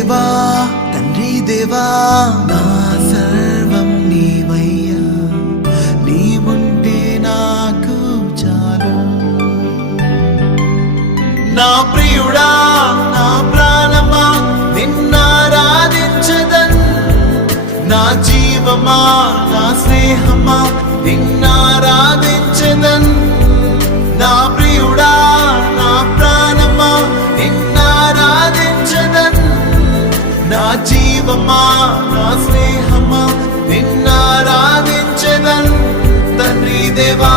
దేవా తండ్రి దేవా నా సర్వం నీవయ్యా, నీవుంటే నాకు చాలు. నా ప్రియుడా నా ప్రాణమా నిన్నారాధించదన్, నా జీవమా నా స్నేహమా నిన్నారాధించదన్. నా ప్రియుడా నా ప్రాణమా నిన్నారాధించదన్, నా జీవమా నా స్నేహమా నిన్నారాధించదన్. తండ్రి దేవా